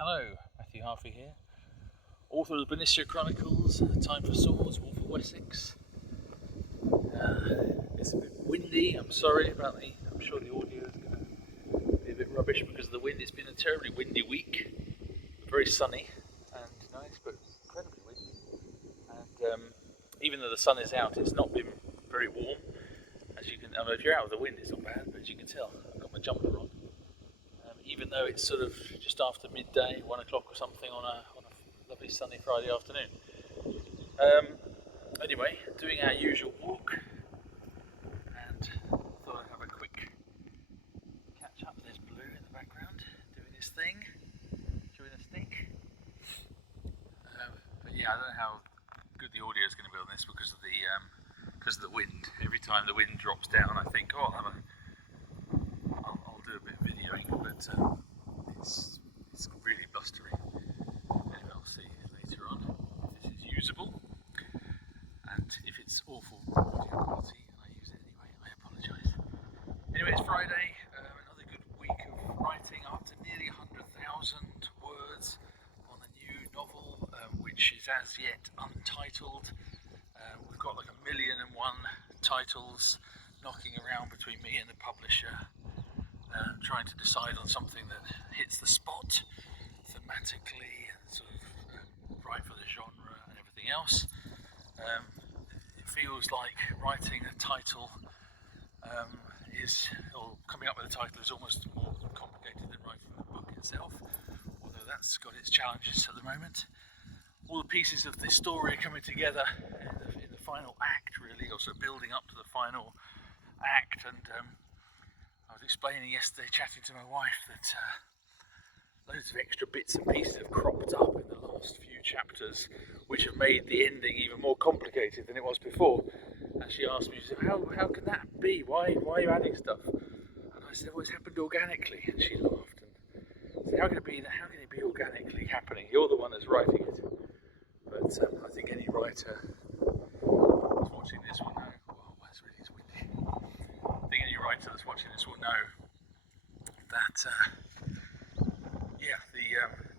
Hello, Matthew Harvey here, author of the Bernicia Chronicles, Time for Swords, Wolf of Wessex. It's a bit windy, I'm sorry about I'm sure the audio is going to be a bit rubbish because of the wind. It's been a terribly windy week, very sunny and nice, but incredibly windy. And even though the sun is out, it's not been very warm. As you can, if you're out of the wind, it's not bad, but as you can tell, I've got my jumper on. Even though it's sort of just after midday, 1 o'clock or something on a lovely sunny Friday afternoon. Anyway, doing our usual walk, and thought I'd have a quick catch up. There's Blue in the background doing his thing, chewing a stick. But yeah, I don't know how good the audio is going to be on this because of the wind. Every time the wind drops down, I think, I'll do a bit of videoing, but it's really blustery. Anyway, I'll see later on if this is usable, and if it's awful audio quality, I use it anyway. I apologise. Anyway, it's Friday. Another good week of writing after nearly 100,000 words on a new novel, which is as yet untitled. We've got like 1,000,001 titles knocking around between me and the publisher, trying to decide on something that hits the spot thematically, sort of right for the genre and everything else. It feels like writing a title coming up with a title is almost more complicated than writing the book itself, although that's got its challenges at the moment. All the pieces of the story are coming together in the final act, really, also building up to the final act. And I was explaining yesterday, chatting to my wife, that loads of extra bits and pieces have cropped up in the last few chapters, which have made the ending even more complicated than it was before. And she asked me, she said, how can that be? Why are you adding stuff? And I said, well, it's happened organically. And she laughed and said, how can it be organically happening? You're the one that's writing it. But I think any writer who's watching this will know. It's windy. I think any writer that's watching this will know that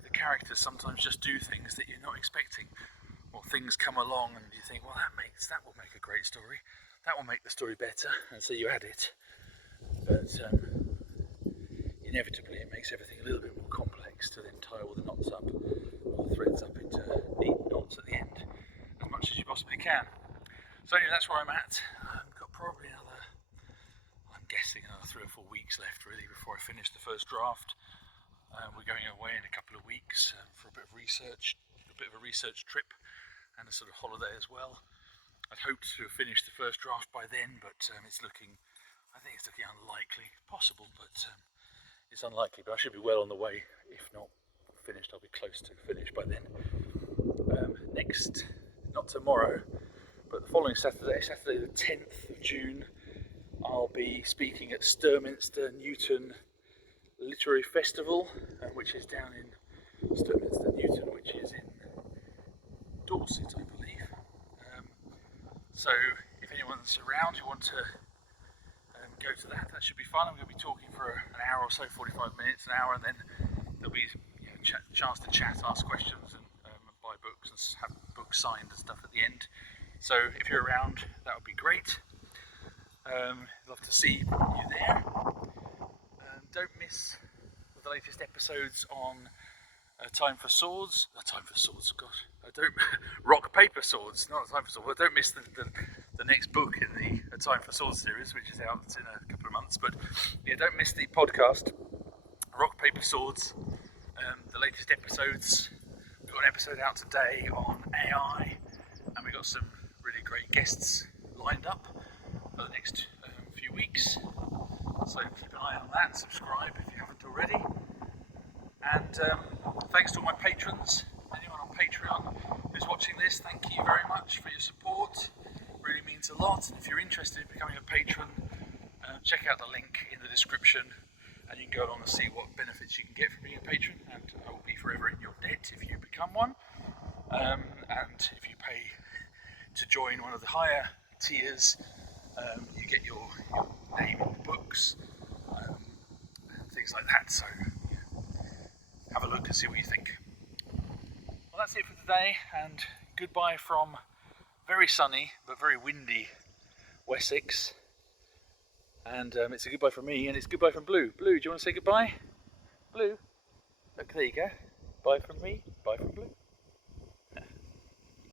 the characters sometimes just do things that you're not expecting, or things come along and you think, well, that will make a great story. That will make the story better, and so you add it. But inevitably, it makes everything a little bit more complex to then tie all the knots up, all the threads up into neat knots at the end, as much as you possibly can. So anyway, that's where I'm at. I've got probably I'm guessing another 3 or 4 weeks left, really, before I finish the first draft. We're going away in a couple of weeks for a bit of a research trip, and a sort of holiday as well. I'd hoped to have finished the first draft by then, but I think it's looking unlikely. Possible, but it's unlikely. But I should be well on the way. If not finished, I'll be close to finished by then. Not tomorrow, but the following Saturday the 10th of June, I'll be speaking at Sturminster Newton Literary Festival, which is down in Sturminster Newton, which is in Dorset, I believe. So if anyone's around who want to go to that should be fun. I'm going to be talking for an hour or so, 45 minutes, an hour, and then there'll be a chance to chat, ask questions, and buy books and have books signed and stuff at the end. So if you're around, that would be great. Love to see you there. Don't miss the latest episodes on Time for Swords. Rock, Paper, Swords, not Time for Swords. Well, don't miss the next book in the Time for Swords series, which is out in a couple of months. But yeah, don't miss the podcast, Rock, Paper, Swords, the latest episodes. We've got an episode out today on AI, and we've got some really great guests lined up for the next few weeks. So keep an eye on that, subscribe if you haven't already. And thanks to all my patrons, anyone on Patreon who's watching this, thank you very much for your support. It really means a lot. And if you're interested in becoming a patron, check out the link in the description, and you can go along and see what benefits you can get from being a patron. And I will be forever in your debt if you become one. And if you pay to join one of the higher tiers, you get your name in the books, things like that. So have a look and see what you think. Well, that's it for today, and goodbye from very sunny but very windy Wessex. And it's a goodbye from me, and it's goodbye from Blue. Blue, do you want to say goodbye? Blue? Look, there you go. Bye from me, bye from Blue.